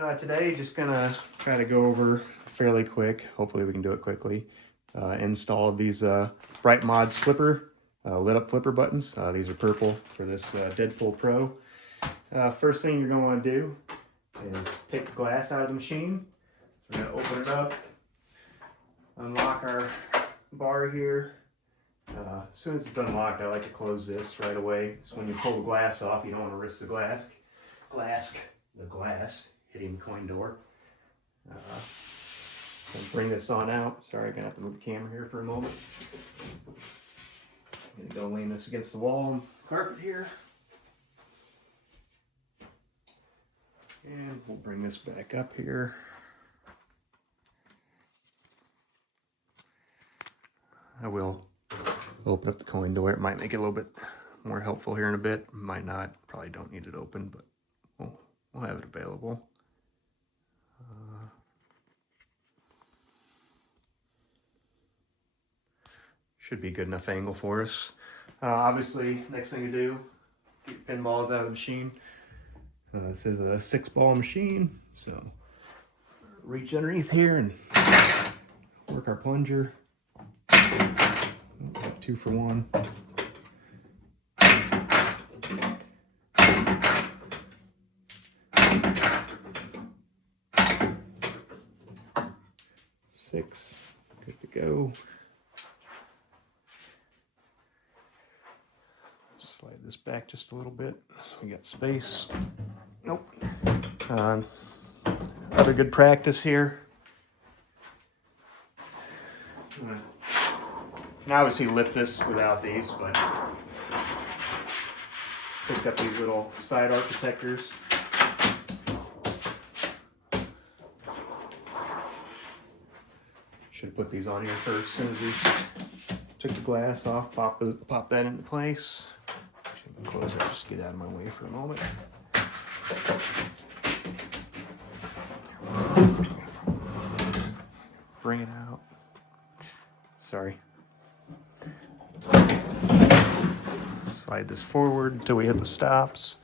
Today, just gonna try to go over fairly quick. Hopefully we can do it quickly. Install these BriteMods flipper, lit up flipper buttons. These are purple for this Deadpool Pro. First thing you're gonna wanna do is take the glass out of the machine. So we're gonna open it up, unlock our bar here. As soon as it's unlocked, I like to close this right away. So when you pull the glass off, you don't want to risk the glass hitting the coin door. Bring this on out. Sorry, I'm gonna have to move the camera here for a moment. I'm gonna go lean this against the wall and carpet here. And we'll bring this back up here. I will open up the coin door. It might make it a little bit more helpful here in a bit. Might not. Probably don't need it open, but we'll have it available. Should be a good enough angle for us. Obviously, next thing to do, get pinballs out of the machine. This is a 6-ball machine, so reach underneath here and work our plunger. 2 for 1. Six, good to go. Slide this back just a little bit so we got space. Nope. Other good practice here. You can obviously lift this without these, but pick up these little side arc protectors. Should have put these on here first. As soon as we took the glass off, pop that into place. Actually, close that. Just get out of my way for a moment. Bring it out. Sorry. Slide this forward until we hit the stops,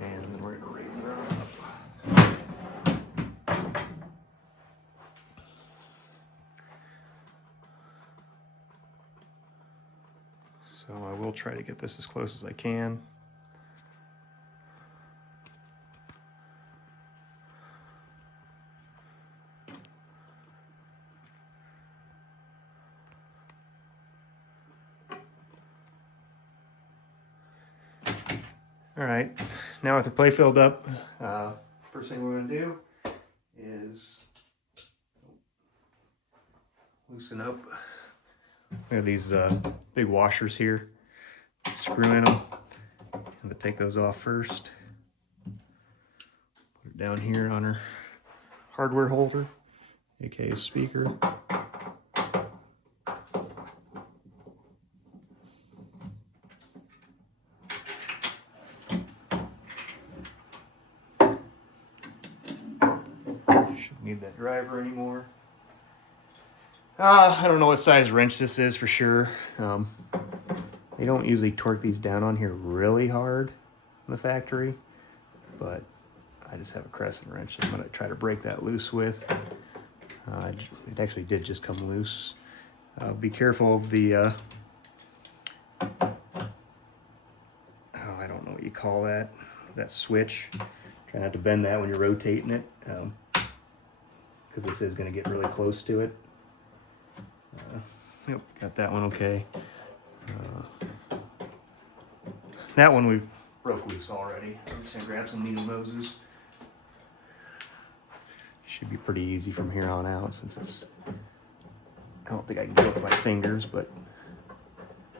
and then we're going to raise it up. So I will try to get this as close as I can. All right, now with the play filled up, first thing we're going to do is loosen up. We have these big washers here. Screw in them. I'm going to take those off first. Put it down here on our hardware holder, aka speaker. Shouldn't need that driver anymore. I don't know what size wrench this is for sure. They don't usually torque these down on here really hard in the factory, but I just have a crescent wrench that I'm going to try to break that loose with. It actually did just come loose. Be careful of the, I don't know what you call that switch. Try not to bend that when you're rotating it, because this is going to get really close to it. Yep, got that one okay. That one we broke loose already. I'm just gonna grab some needle noses. Should be pretty easy from here on out since it's, I don't think I can do it with my fingers, but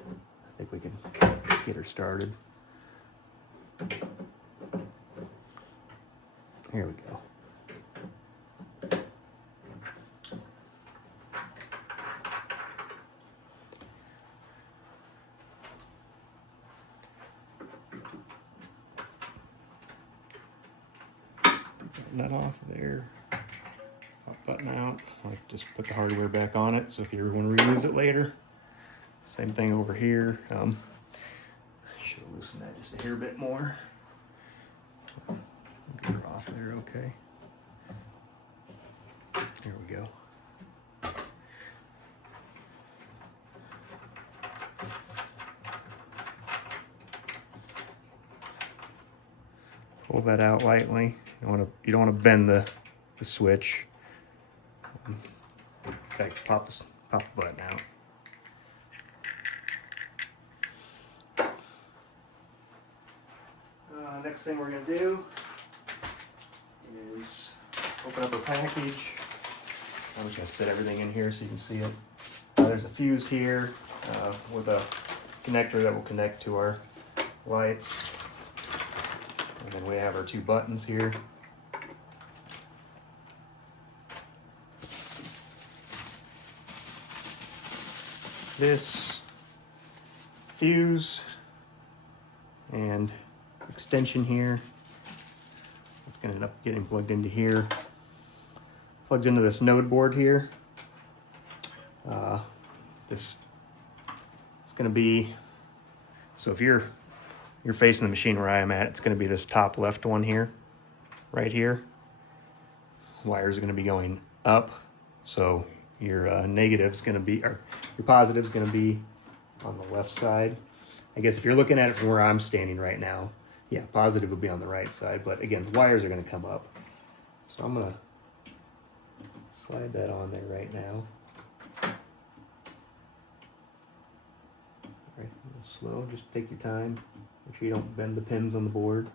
I think we can get her started. Here we go. Nut off there, pop button out. I'll just put the hardware back on it, so if you ever want to reuse it later. Same thing over here. Should loosen that just a hair bit more. Get her off there, okay. Here we go. Pull that out lightly. You don't want to bend the switch. In fact, pop the button out. Next thing we're going to do is open up our package. I'm just going to set everything in here so you can see it. There's a fuse here with a connector that will connect to our lights. And then we have our two buttons here. This fuse and extension here. It's going to end up getting plugged into here. Plugs into this node board here. This it's going to be, so if you're facing the machine where I am at, it's going to be this top left one here, right here. Wires are going to be going up, so your negative's going to be, or your positive's going to be on the left side. I guess if you're looking at it from where I'm standing right now, yeah, positive would be on the right side, but again, the wires are going to come up. So I'm going to slide that on there right now. All right, a little slow, just take your time. Make sure you don't bend the pins on the board.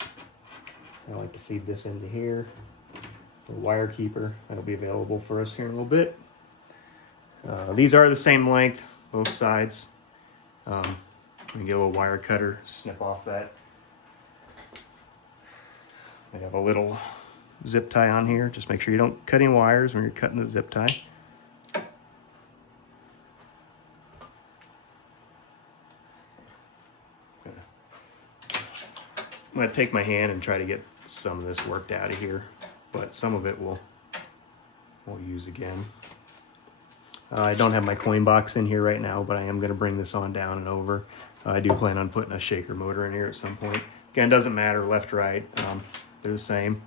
I like to feed this into here. It's a wire keeper that'll be available for us here in a little bit. These are the same length, both sides. You get a little wire cutter, snip off that. They have a little zip tie on here. Just make sure you don't cut any wires when you're cutting the zip tie. I'm going to take my hand and try to get some of this worked out of here, but some of it we'll use again. I don't have my coin box in here right now, but I am going to bring this on down and over. I do plan on putting a shaker motor in here at some point. Again, it doesn't matter left, right, they're the same.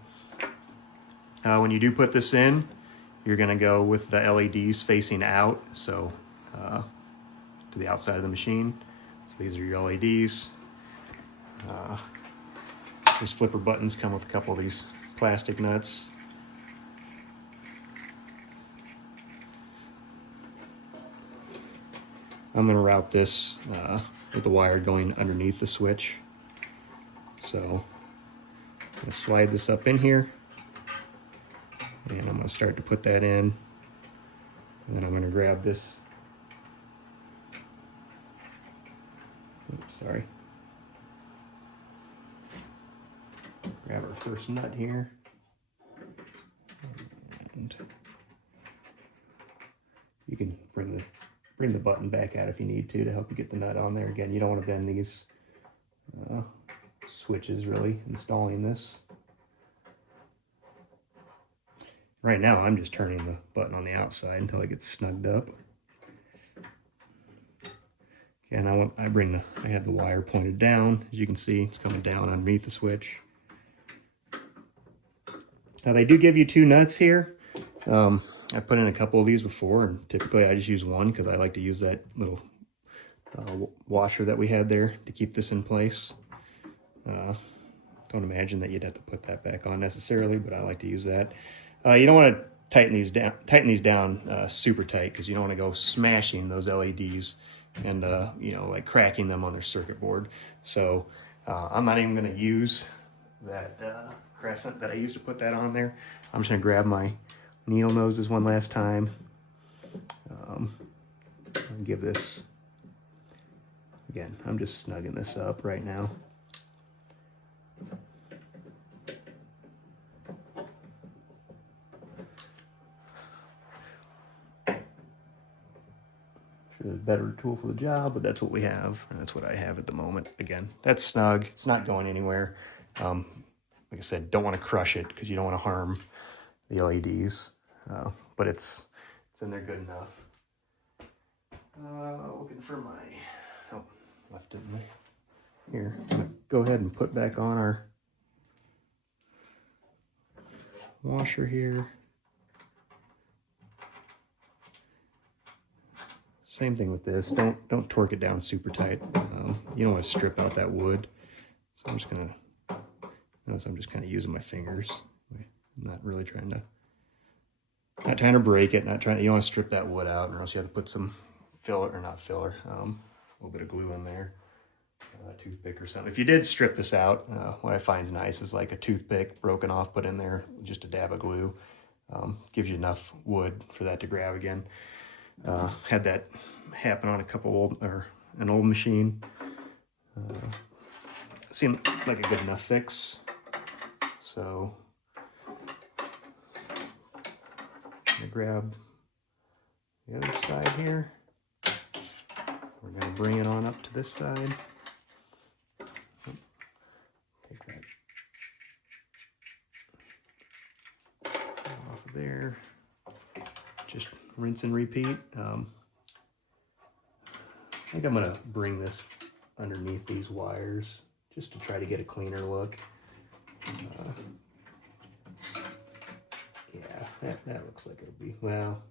When you do put this in, you're going to go with the LEDs facing out, so to the outside of the machine. So these are your LEDs. These flipper buttons come with a couple of these plastic nuts. I'm going to route this with the wire going underneath the switch. So I'm going to slide this up in here, and I'm going to start to put that in, and then I'm going to grab this. Oops, sorry. Grab our first nut here. And you can bring the button back out if you need to help you get the nut on there. Again, you don't want to bend these switches really installing this. Right now I'm just turning the button on the outside until it gets snugged up. And I have the wire pointed down. As you can see, it's coming down underneath the switch. Now they do give you two nuts here. I put in a couple of these before, and typically I just use one because I like to use that little washer that we had there to keep this in place. Don't imagine that you'd have to put that back on necessarily, but I like to use that. You don't want to tighten these down super tight, because you don't want to go smashing those LEDs and like cracking them on their circuit board. So I'm not even going to use that crescent that I used to put that on there. I'm just going to grab my needle noses one last time. And give this, again, I'm just snugging this up right now. Sure, there's a better tool for the job, but that's what we have, and that's what I have at the moment. Again, that's snug. It's not going anywhere. Like I said, don't want to crush it because you don't want to harm the LEDs, but it's in there good enough. Looking for my, left it in there. Here, I'm gonna go ahead and put back on our washer here. Same thing with this. Don't torque it down super tight. You don't want to strip out that wood. So I'm just gonna notice I'm just kind of using my fingers. I'm not really trying to break it. You don't want to strip that wood out, or else you have to put some filler, or not filler, a little bit of glue in there, toothpick or something. If you did strip this out, what I find is nice is like a toothpick broken off, put in there, just a dab of glue. Gives you enough wood for that to grab again. Had that happen on an old machine. Seemed like a good enough fix. So I'm gonna grab the other side here. We're gonna bring it on up to this side. Take that off of there. Just rinse and repeat. I think I'm gonna bring this underneath these wires just to try to get a cleaner look. Yeah, that looks like it'll be, well,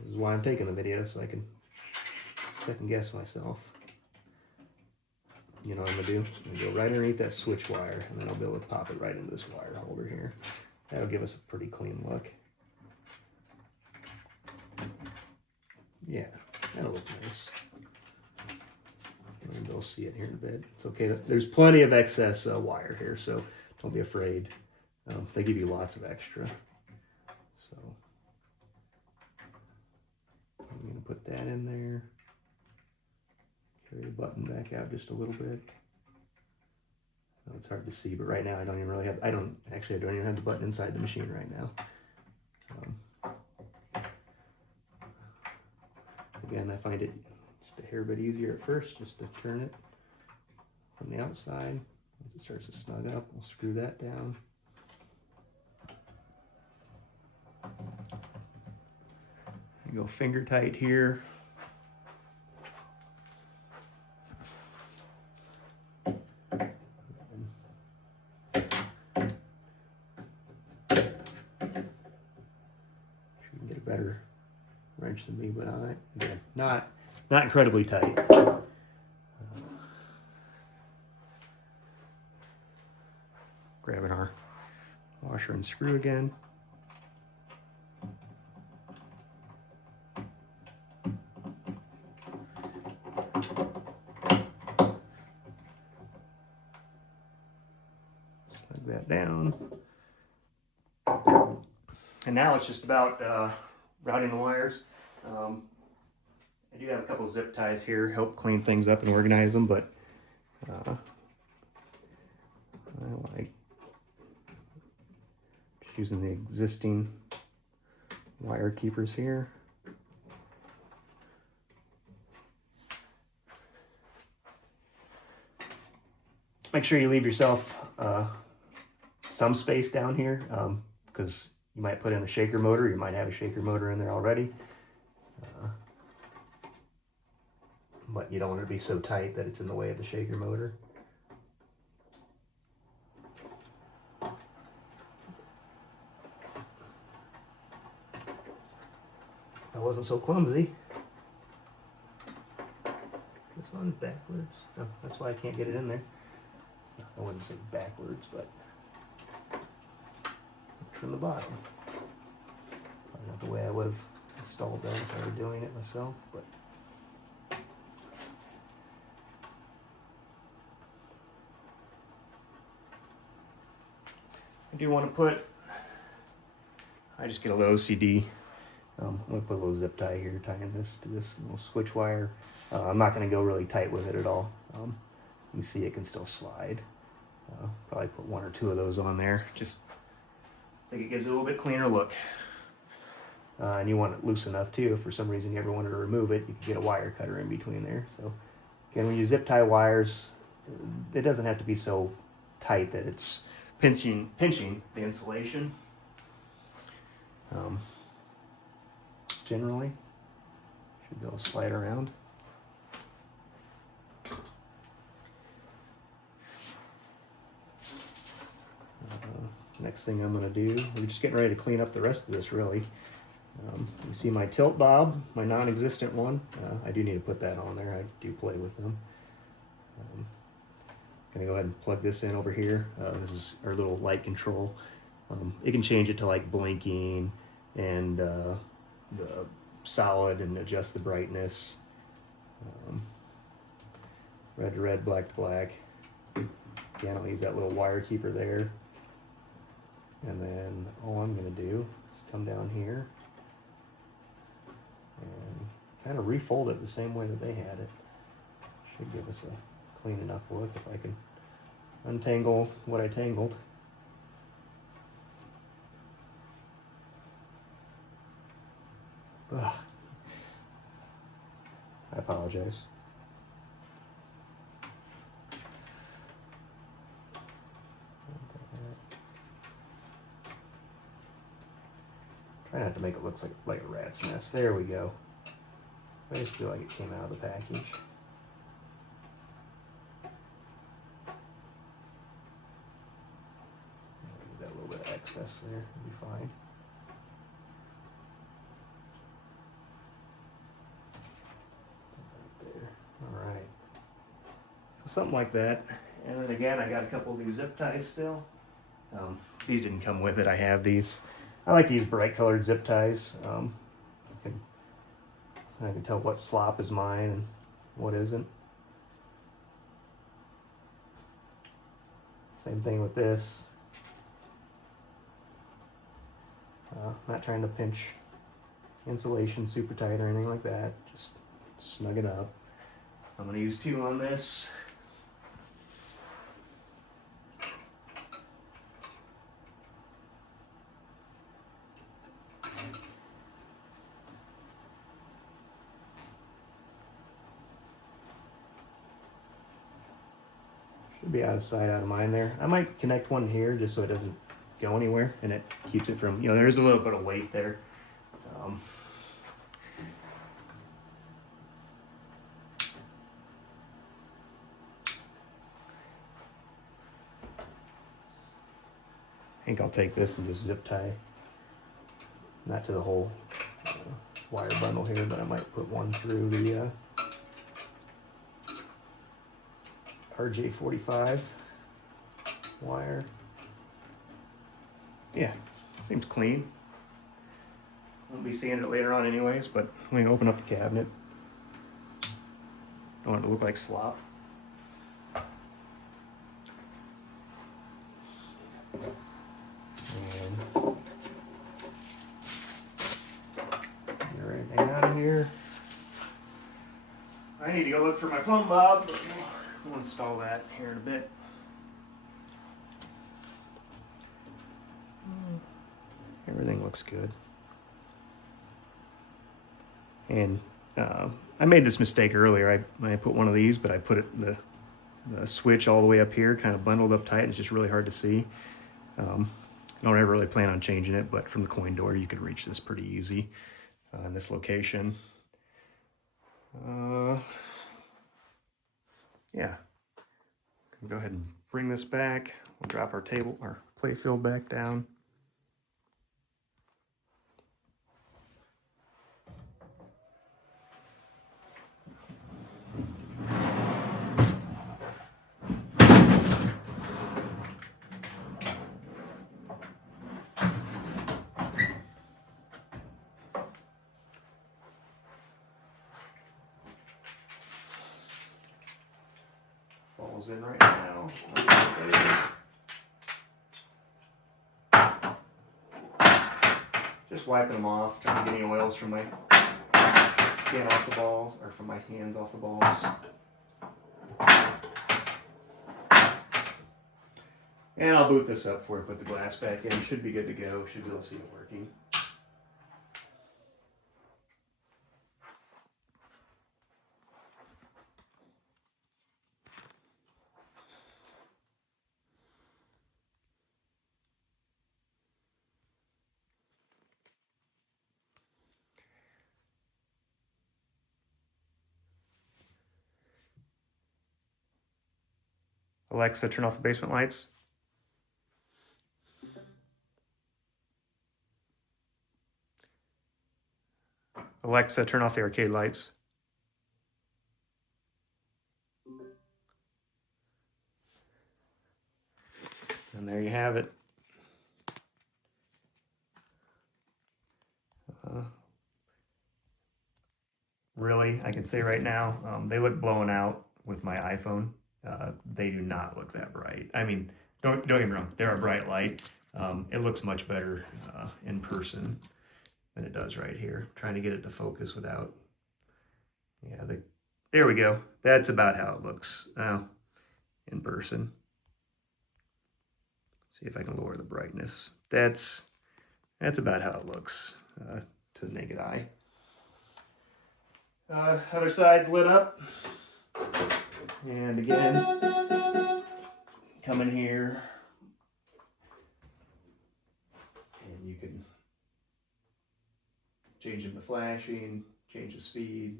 this is why I'm taking the video, so I can second guess myself. You know what I'm gonna do? I'm gonna go right underneath that switch wire, and then I'll be able to pop it right into this wire holder here. That'll give us a pretty clean look. Yeah, that'll look nice. And they'll see it here in a bit. It's okay. There's plenty of excess wire here, so don't be afraid. They give you lots of extra. So I'm going to put that in there. Carry the button back out just a little bit. Oh, it's hard to see, but right now I don't even really have. I don't even have the button inside the machine right now. Again, I find it just a hair bit easier at first, just to turn it from the outside. Once it starts to snug up, we'll screw that down. You go finger tight here. Should get a better wrench than me, but again, not incredibly tight. Grabbing our washer and screw again. Snug that down. And now it's just about routing the wires. I do have a couple zip ties here, help clean things up and organize them, but I like just using the existing wire keepers here. Make sure you leave yourself some space down here, because you might put in a shaker motor. You might have a shaker motor in there already. But you don't want it to be so tight that it's in the way of the shaker motor. If I wasn't so clumsy. This one's backwards. Oh, that's why I can't get it in there. I wouldn't say backwards, but from the bottom. Probably not the way I would have installed that if I were doing it myself, but I do want to put, I just get a little OCD. I'm going to put a little zip tie here, tying this to this little switch wire. I'm not going to go really tight with it at all. You see it can still slide. Probably put one or two of those on there. Just I think it gives it a little bit cleaner look. And you want it loose enough too. If for some reason you ever wanted to remove it, you can get a wire cutter in between there. So again, when you zip tie wires, it doesn't have to be so tight that it's pinching the insulation. Generally, should be able to slide around. next thing I'm going to do. We're just getting ready to clean up the rest of this, really. You see my tilt bob, my non-existent one. I do need to put that on there. I do play with them. Gonna go ahead and plug this in over here. This is our little light control. It can change it to like blinking and the solid and adjust the brightness. Red to red, black to black. Again, I'll use that little wire keeper there. And then all I'm gonna do is come down here and kind of refold it the same way that they had it. Should give us a clean enough look if I can untangle what I tangled. Ugh. I apologize. Try not to make it look like a rat's nest. There we go. I just feel like it came out of the package. Leave that little bit of excess there, it'll be fine. Right there. All right. So something like that. And then again, I got a couple of these zip ties still. These didn't come with it. I have these. I like to use bright colored zip ties. I can tell what slop is mine and what isn't. Same thing with this. Not trying to pinch insulation super tight or anything like that. Just snug it up. I'm going to use 2 on this. Should be out of sight, out of mind there. I might connect one here just so it doesn't go anywhere and it keeps it from, there's a little bit of weight there. I think I'll take this and just zip tie, not to the whole wire bundle here, but I might put one through the RJ45 wire. Yeah, seems clean. Won't be seeing it later on anyways, but when we open up the cabinet, don't want it to look like slop. And get everything out of here. I need to go look for my plumb bob, but we'll install that here in a bit. Everything looks good. And I made this mistake earlier. I put one of these, but I put the switch all the way up here, kind of bundled up tight, and it's just really hard to see. I don't ever really plan on changing it, but from the coin door, you can reach this pretty easy in this location. Yeah. Go ahead and bring this back. We'll drop our play field back down. Falls in right now. Just wiping them off, trying to get any oils from my skin off the balls, or from my hands off the balls. And I'll boot this up before I put the glass back in. Should be good to go. Should be able to see it working. Alexa, turn off the basement lights. Alexa, turn off the arcade lights. And there you have it. Really, I can say right now, they look blown out with my iPhone. They do not look that bright. I mean, don't get me wrong, they're a bright light. It looks much better in person than it does right here. I'm trying to get it to focus without, yeah, there we go. That's about how it looks in person. See if I can lower the brightness. That's about how it looks to the naked eye. Other side's lit up. And again, come in here and you can change them to flashing, change the speed.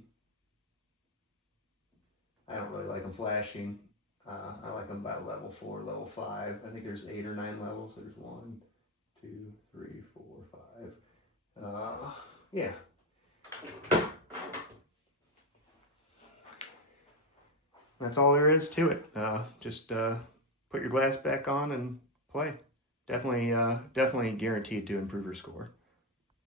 I don't really like them flashing. I like them about level 4, level 5. I think there's 8 or 9 levels. There's 1, 2, 3, 4, 5. Yeah. That's all there is to it. Just put your glass back on and play. Definitely guaranteed to improve your score.